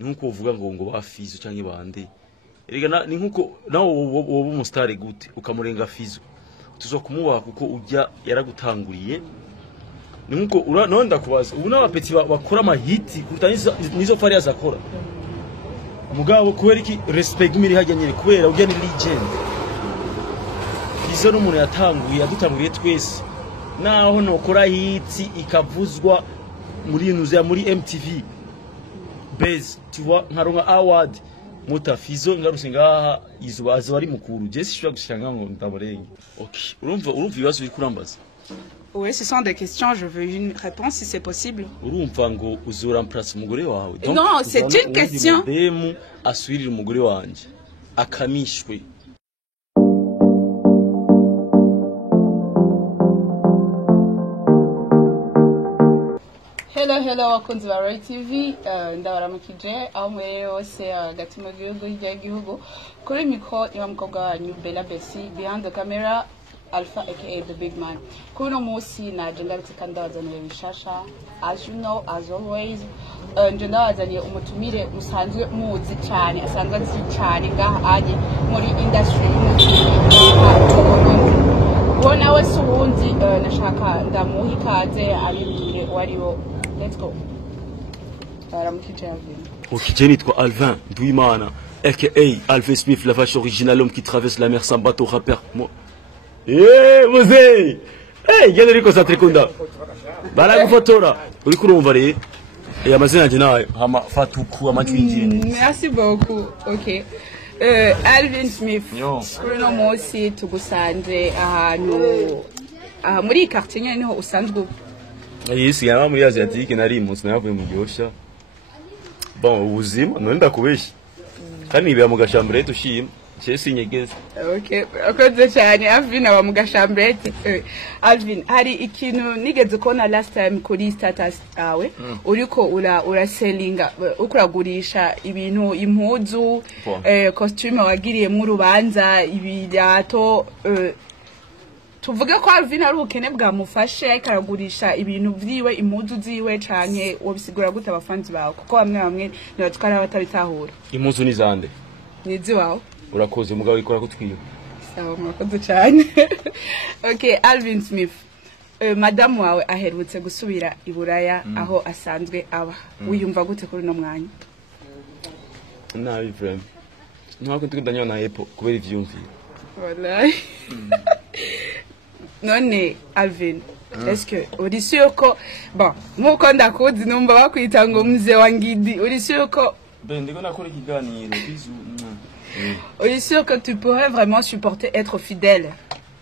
nuko uvuga ngo ba Fizo canke bande erega ni nkuko nawo woba umustar gute ukamurenga Fizo tuzokumubaha kuko ujya yaragutanguriye ni nkuko nonda kubaza ubu n'abapeti bakora amahiti kutaniza nizo fari azakora mugabo kubera iki respect miri hajya nyine kubera ujya ni legend Fizo n'umuntu yadutanguriye twese naho nokora hiti ikavuzwa muri nuze muri MTV base tu vois nkaronka award muta Fizo ngaruse ngaha izubazo bari mukuru je sishobora gushanga ngo ndaborenge okay urumva ibibazo biri kurambaza. Oui, ce sont des questions, je veux une réponse si c'est possible. Urumva ngo uzoramplace umugore wawe. Non, c'est une question. Demu aswirira umugore wanje akamishwe. Hello wakunzi ba Ray TV, ndabaramukije aho muri yose hagati mu gihugu y'igihugu kuri mikro ya mukobwa wanyu Bella Bessi, behind the camera Alpha aka the big man. Kuno musi na ngarutse kandi ndabazaniye bishasha as you know as always nje ndabazaniye umutumire musanzwe muzi cyane asanzwe azi cyane ngahaje muri industry ubona wese ubundi nashaka ndamuha ikaze arindire wariwo. Let's go. Okay, nitwa Alvin Douimana aka Alvin Smith, la vache originale, l'homme qui traverse la mer sans bateau, rappeur. Mose! Genda riko satrikunda. Baragufotora. Uri kurumva re? Amazina yanje nayo hama fatuku amajwinjini. Merci beaucoup. OK. Alvin Smith. Kuno musi tugusanze ahantu muri quartier nyene niho usanzwe. Yesi yaba muri Asiatique nari munsi navuye mu Gihosha. Bon ubuzima none ndakubeshya. Kandi nibiya mu gashambere dushima. Chesi nyegeze. Okay, akoze cyane Alvin aba mu gashambrete. Alvin, hari ikintu nigeze kubona last time kuri status awe uriko urasellinga ukuragurisha ibintu impuzu costume wagiriye mu rubanza ibirato tuvuge ko Alvin ari ubukene bwamufashe akaragurisha ibintu vyiwe impuzu ziwe canke wobisigura gute abafanzi bawe kuko bamwe nibatwara batabitahura. Impuzu ni zande? Nizi wawe. Urakoze mugabo ikora kutwiyo. Sawa murakoze cyane. Okay, Alvin Smith. Madame wawe aherutse gusubira i Buraya aho asanzwe aba. Wiyumva gute kuri no mwanya? Nabi frame. Ntako tukundanya na Apple kubera ivyumvira. Wallahi. None Alvin, est-ce que uri sûr ko bon, nkuko ndakuzi numva bakwita ngo mzee wa ngidi, uri sûr ko ndiko nakora ikiganiro bizu. Est-ce sûr que tu pourrais vraiment supporter être fidèle?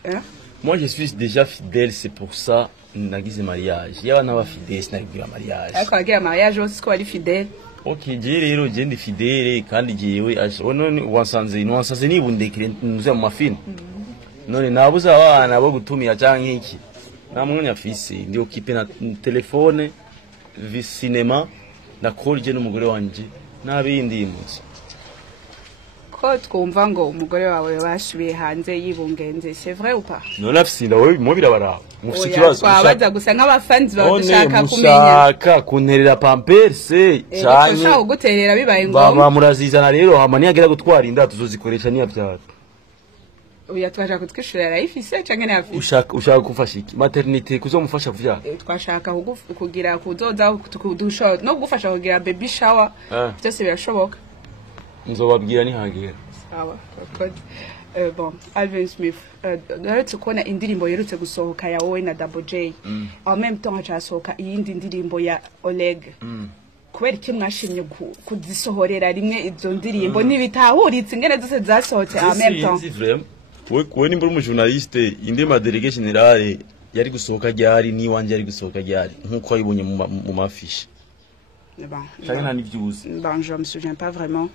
Hein? Moi, je suis déjà fidèle, c'est pour ça nagize mariage. Il y a un fidèle, c'est un mariage. Quand il y a mariage, aussi quoi est fidèle? Ok, je suis fidèle, quand je ni bundekire ntuze mu mafini. None nabuze abana bo gutumira canke iki. Namwe nyafise ndi occupé na telefone, vi cinéma, nakorije n'umugore wanje nabindi impuzu. Ko twumva ngo umugore wawe basubiye hanze yibungenze, c'est vrai ou pas? Non afisi nawe mo birabara. Mufise ikibazo. Twabaza gusa nk'abafanzi badushaka kumenya. Mushaka kunterera pampers cyane. Ushaka kuguterera bibaye ngombwa. Baba murazizana rero hama niyagera gutwara inda tuzozikoresha niyavyara. Uya twashaka kutwishura rayifise canke nafise. Ushaka kufasha iki? Maternité kuzomufasha kuvyara. Twashaka kugira kuzoza kudusha no gufasha kugira baby shower. Byose birashoboka. Nzobabwira nihagera. Sawa, bon, Alvin Smith, naretse kubona indirimbo yerutse gusohoka ya wowe na Double J. En même temps hacasohoka iyindi ndirimbo ya Oleg. Kubera iki mwashimye kuzisohorera rimwe izo ndirimbo nibitahuritse ingene zose zasohotse en même temps. C'est vrai. Wewe ni mburu journaliste inde ma délégué général yari gusohoka ryari ni wanje yari gusohoka ryari nkuko ayibonye mu mafishi. Bon, je me souviens pas vraiment.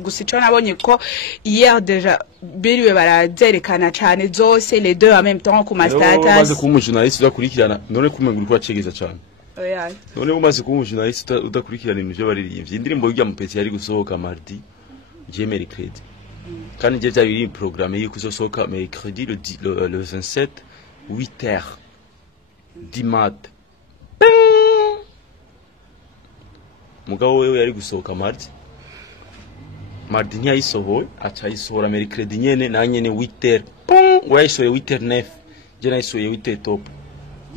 Gusicho nabonye ko hier déjà biriwe barazerekana cyane zose les deux en même temps ku status. Umaze kuba journaliste udakurikirana none kumengura ko acegeza cyane. Oya. None umaze kuba journaliste udakurikirana ibintu byo baririmbye. Indirimbo y'ijya mu peti yari gusohoka mardi, je mercredi. Kandi je byari programme y'iko gusohoka mercredi le 27 8h 10 mat. mugabo wewe yari gusohoka mardi ntiyayisohoye aca ayisohora mercredi nyene na nyene 8h wayisohoye 8h9 je nayisohoye 8h top.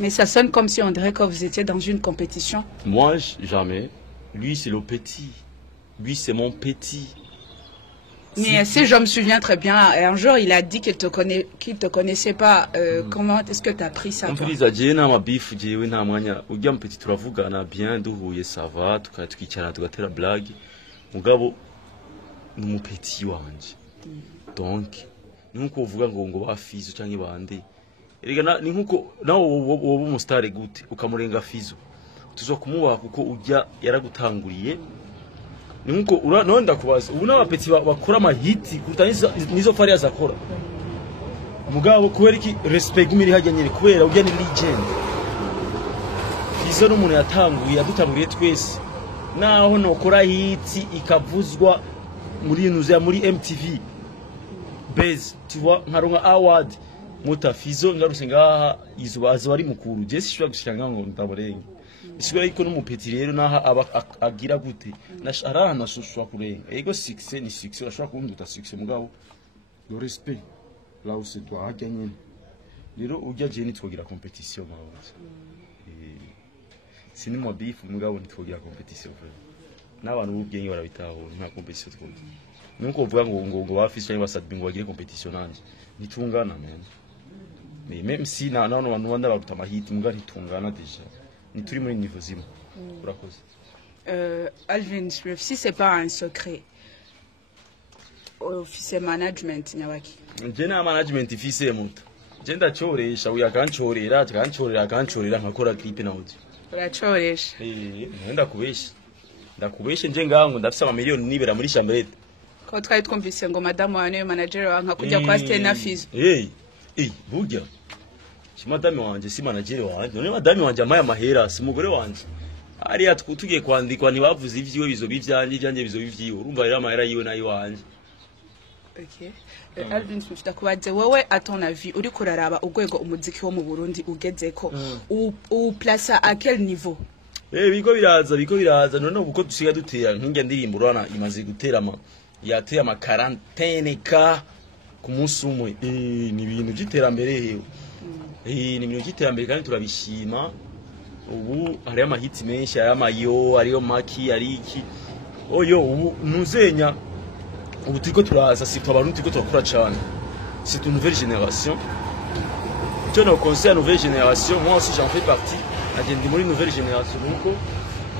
Mais ça sonne comme si on dirait que vous étiez dans une compétition. Moi jamais. Lui c'est le petit. Lui c'est mon petit. Mais si je me souviens très bien, un jour il a dit qu'il te connaissait pas. Comment est-ce que tu as pris ça? Mfuriza je na mabifu jewe nta mwanya ujya mu petit turavugana bien duhuye ça va tukicara tugatera blague. Mugabo numu petit wanje. Donc nuko uvuga ngo bafizo canke bande. Erega ni nkuko nawo woba umustar gute ukamurenga fizo. Tuzo kumubaha kuko ujya yaragutanguriye. Ni nkuko nonda kubaza ubu n'abapeti bakora amahiti kuruta nizo Farias akora. Mugabo kubera iki respect imiri hajya nyiri kubera ujya ni legend. Izo n'umuntu yatanguye yadutanguriye twese. Naho nokora hiti ikavuzwa muri nuza muri MTV. Base tu vois nkaronka award mutafizo ngaruse ngaha izubazo bari mukuru je sishobora gushanga ngo ndaborenge. Isigura yuko n'umupeti rero naha aba agira gute arana shusho kurenga ego 6 ni 6 urashobora kunduta 6 mugabo le respect là où c'est toi hajya nyene rero ujya je nitwogira competition mwabaza sini mo beef mugabo nitwogira competition n'abantu b'ubwenge barabitaho nta competition twogira nuko uvuga ngo bafise cyangwa basadbi ngo bagire competition nanje nitungana men mais même si na abantu banda baruta amahiti mugabo nitungana déjà ni turi muri niveau zimwe urakoze. Alvin Smith, si c'est pas un secret, officier management nyabaki je na management ifise muto je ndacoresha uya kancorera nkakora clip na audio uracoresha ndakubeshe nje ngaho ndafise amamiliyoni nibera muri chambrette ko twari twumvise ngo madame wane manager wanka kujya kwa Stena Fizo. Burya si madame wanje si manager wanje none madame wanje amaye amahera si mugore wanje ari tugiye kwandikwa ntibavuze ivyiwe bizo bivyanje bizo bivyiwe urumva rero amahera yiwe nayo wanje. Okay. Alvin Smith, ndakubaze wowe à ton avis uri kuraraba urwego umuziki wo mu Burundi ugezeko u place à quel niveau? Biko biraza none uko dusiga dutera nkinge ndirimbo urana imaze guterama yateye ama 40k ku munsi umwe ni ibintu byiterambere hewe ni ibintu byiterambere kandi turabishima. Ubu hari amahiti menshi hari amayo ariyo maki ari iki oyo ubu nuzenya ubu turiko turaza si abantu turiko turakura cyane c'est une nouvelle génération. Je ne conseille à nouvelle génération, moi aussi j'en fais partie. Agenda muri nouvelle génération nuko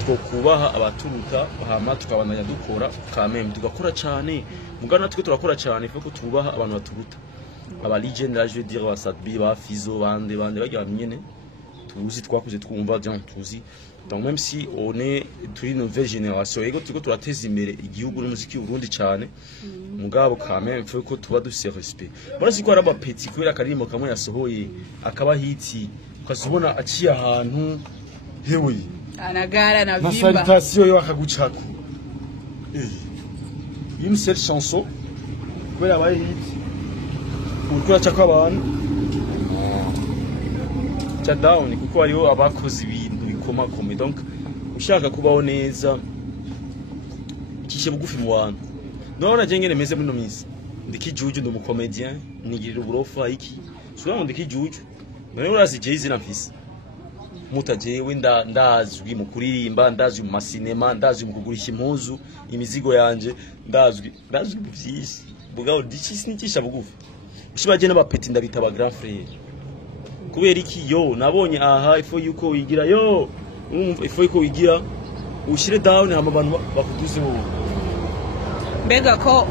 twokubaha abaturuta bahama tukabandanya dukora kameme tugakora cyane mugana twe turakora cyane foko tubaha abantu baturuta aba legend là je veux dire basadbi ba Fizo bande bagira nyene tuzi twakuze twumva bien tuzi. Donc même si on est une nouvelle génération ego tuko turateza imbere igihugu n'umuziki w'Urundi cyane mugabo kameme foko tuba dufise respect. Bona siko araba petit kwera karimo kamwe yasohoye akaba hiti ukazibona aciye ahantu hewe anagara na vimba vimba na salutation yo akagucako une seule chanson kwera bayi hit ukura cako abantu cha down kuko ariho abakoze ibintu bikoma kome. Donc ushaka kubaho neza ikishe bugufi mu bantu none jengene meze muri no misi ndikijuju ndo mu comedian nigirira uburofa iki sura ndikijuju none urazi jezi na mfise mutajewe ndazwi mu kuririmba ndazwi mu masinema ndazwi mu kugurisha impuzu imizigo yanje ndazwi byisi bugabo dicisi nikisha bugufi ushibaje n'abapeti ndabita ba grand frère kubera iki yo nabonye aha ifo yuko wigira yo ifo yuko wigira ushire down hama abantu bakutuze wowe mbega ko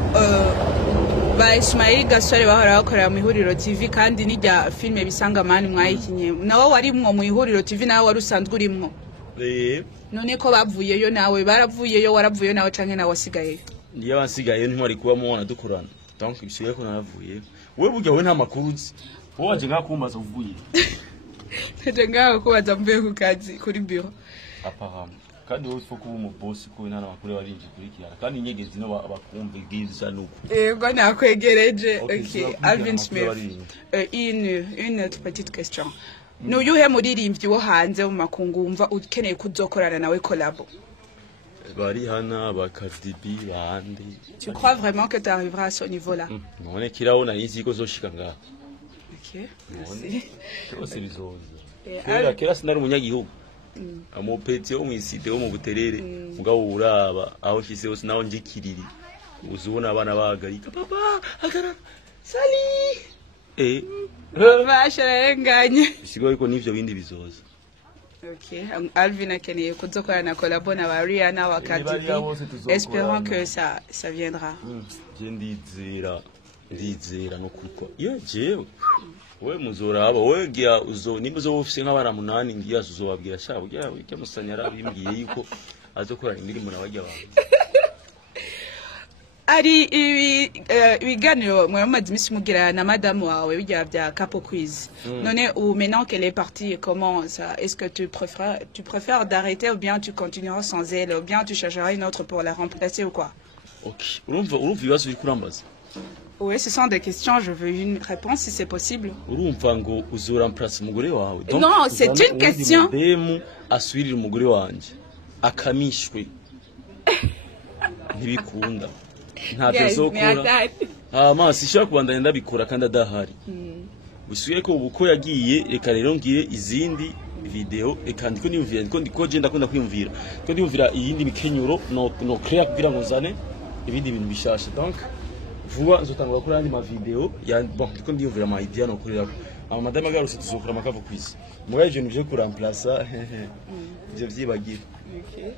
ba Ismail Gasore bahora bakorera mu ihuriro TV kandi nijya filme bisanga mani mwayikinye nawe wari mwo mu ihuriro TV nawe wari usanzwe urimwo none ko bavuyeyo nawe baravuyeyo waravuyeyo nawe canke nawe wasigaye niyo basigaye ntwari kuba mu wana dukorana. Donc bisuye ko naravuye we burya we nta makuru uzi wowe waje ngakumbaza uvuye nje ngaho kubaza mvuye ku kazi kuri bureau apparemment kandi wowe foko umu boss ko nana makuru warinje kurikirana kandi inyegezi no bakumva ibwiza nuko yego nakwegereje. Okay, Alvin Smith, une autre petite question. N'uyuhe muririmbyi wo hanze mu makungu umva ukeneye kuzokorana nawe collabo? bari hana ba Cardi B bandi. Tu crois vraiment que tu arriveras à ce niveau-là? None kiraho nari nzi ko zoshika ngaha. Ok, merci. Cyose bizoza. Kera sinari umunyagihugu. Amopeti yo mwiside wo mu buterere mugabo uraba aho shise hose naho njikiriri. Uzubona abana bahagarika papa hagarara sali Basharenganye. Sigo yuko nivyo bindi bizoza. Ok, Alvin akeneye kuzokora na collabo na Rihanna wa Cardi B. Espérons que ça viendra. Je ndizera no kuko. Yo jewe. We muzoraba we ngiya nimba uzofise nk'abana 8 ngiya uzobabwira shabo yawe icyo musanyara bimbwiye yuko azokora indirimbo nabajya abantu. Ari ibiganiro mwamaze imisi mugira na madame wawe bijya bya Capo Quiz. None ou maintenant qu'elle est partie, comment ça, est-ce que tu préfères d'arrêter ou bien tu continueras sans elle ou bien tu chercheras une autre pour la remplacer ou quoi? OK. Urumva ibibazo biri kurambaza. Oui, ce sont des questions, je veux une réponse si c'est possible. Urumva ngo uzoremplace umugore wawe. Non, c'est une question. Demu asubirira umugore wanje akamishwe. Ntibikunda. Ntabyo zokora. Amazi shaka kubandanya ndabikora kandi adahari. Bisuye ko ubuko yagiye reka rero ngire izindi video reka ndiko niyumvira ndiko je ndakunda kwiyumvira. Ndiko ndiyumvira iyindi mikenyuro no create kugira ngo nzane ibindi bintu bishasha. Donc vuba nzotangura kuri andi ma video ya bon ndiko ndiyumvira ama idea no kurira. Madame agarutse tuzokora amakavu kwisi. Mugaye je nje kuramplacer je vyibagira. Okay.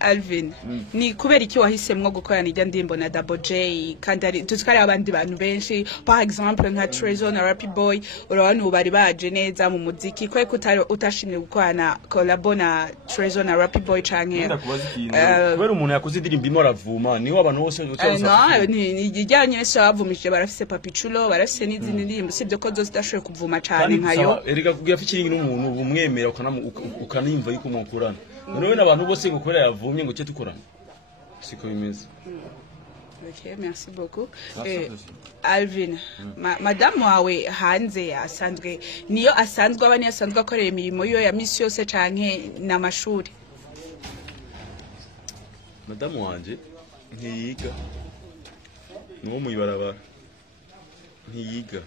Alvin, ni kubera iki wahisemwo gukorana ijya ndimbo na Double J kandi ari tutkari abandi bantu benshi, par exemple nka Trezor na Rapid Boy urabona ubari baje neza mu muziki kwe kutari utashimye gukorana collabo na Trezor na Rapid Boy canke kubera umuntu yakoze indirimbo imwe aravuma niho abantu bose no ni ijyanye se bavumije barafise Papichulo barafise n'izindi ndirimbo sibyo ko zo zidashoboye kuvuma cyane nkayo erega kugira fikiringi n'umuntu bumwemera ukanimva yuko mukorana. None n'abantu bose gukora yavumye ngo cyo tukorana. Siko bimeze. OK, merci beaucoup. Alvin, madame wawe hanze asanzwe niyo asanzwe abani asanzwe akorera imirimo yo ya misi yose canke n'amashuri. Madame wanje ntiyiga. Nuwo mwibarabara. Ntiyiga.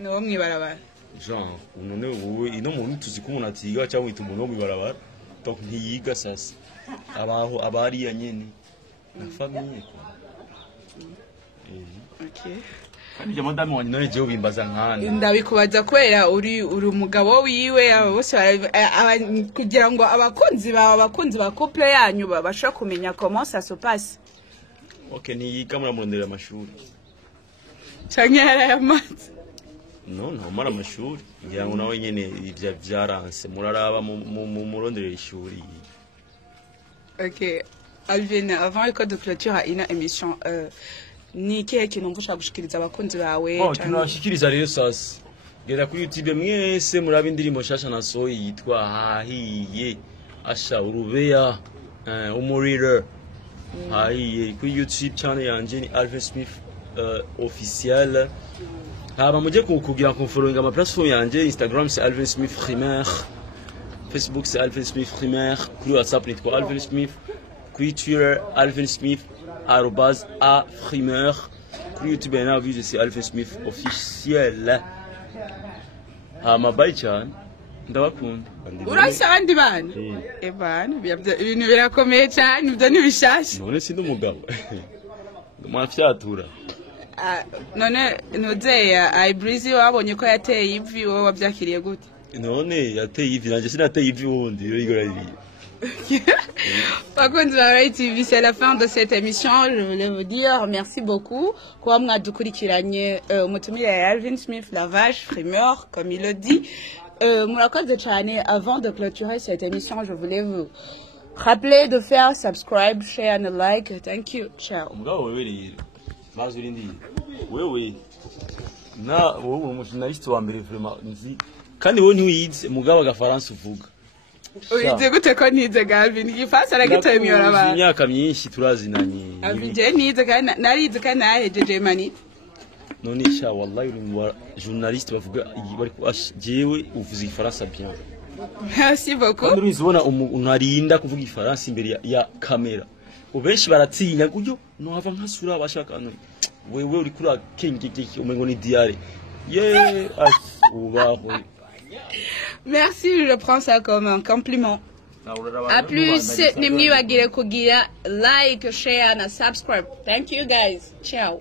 Nuwo mwibarabara. Jean, none wowe ino muntu tuzi ko umuntu atiga cyangwa wita umuntu wo mwibarabara. Donc ntiyiga sasa abaho abari ya nyene na famille quoi. OK. Kandi madame wanyu nawe je ubimbaza nkana. Ndabikubaza kwera uri umugabo wiwe abo bose kugira ngo abakunzi ba couple yanyu babasha kumenya comment ça se passe. OK, ntiyiga muramurondera amashuri. Canke yarayamaze. No, mara amashuri ngira ngo nawe nyene ivya vyaranse muraraba mu murondera ishuri. OK. Alvin, avant que de clôture à une émission ni kihe kintu mvusha gushikiriza abakunzi bawe cyane. Tunashikiriza rero sasa. Gera kuri YouTube mwese murabe indirimbo shasha nasohoye yitwa Hahiye Asha Urubeya umuriro. Hahiye kuri YouTube channel yanje ni Alvin Smith officiel. Haba mujye kugira konfollowinga ama platform yanje Instagram c'est Alvin Smith Primaire, Facebook c'est Alvin Smith Primaire, kuri WhatsApp nitwa Alvin Smith, kuri Twitter Alvin Smith @primaire, kuri YouTube na video c'est Alvin Smith officiel. Hama bye cyane ndabakunda. Urasa abandi bana? Bana ibintu birakomeye cyane ibyo nibishashe. None sindi umugabo. Mwafyatura. None nuzeya Ibreezy wabonye ko yateye ivi wowe wabyakiriye gute? None yateye ivi nanje sinateye ivi wundi rigora ivi. Par contre, TV, c'est la fin de cette émission. Je voulais vous dire merci beaucoup. Kwa mwadukurikiranye umutumire ya Alvin Smith la vache frimeur comme il le dit. Murakoze cyane, avant de clôturer cette émission, je voulais vous rappeler de faire subscribe, share and like. Thank you. Ciao. Wewe na wowe umujournaliste wa mbere vraiment nzi kandi wowe ntiwize mugabo agafaransa uvuga uyize gute ko nize Galvin igifaransa aragitoye miyora ba imyaka myinshi turazinanye abije nize kandi narize kandi nahejeje mani none sha wallahi uri journaliste bavuga bari jewe uvuze igifaransa bien Merci beaucoup. kandi urizi ubona umuntu arinda kuvuga ifaransa imbere ya kamera ubenshi baratinya kujo no hava nkasura abashaka wewe uri kuri kengekeke umengo ni diare ye ubaho. Merci, je prends ça comme un compliment. À plus, nimwibagire kugira like, share na subscribe. Thank you guys. Ciao.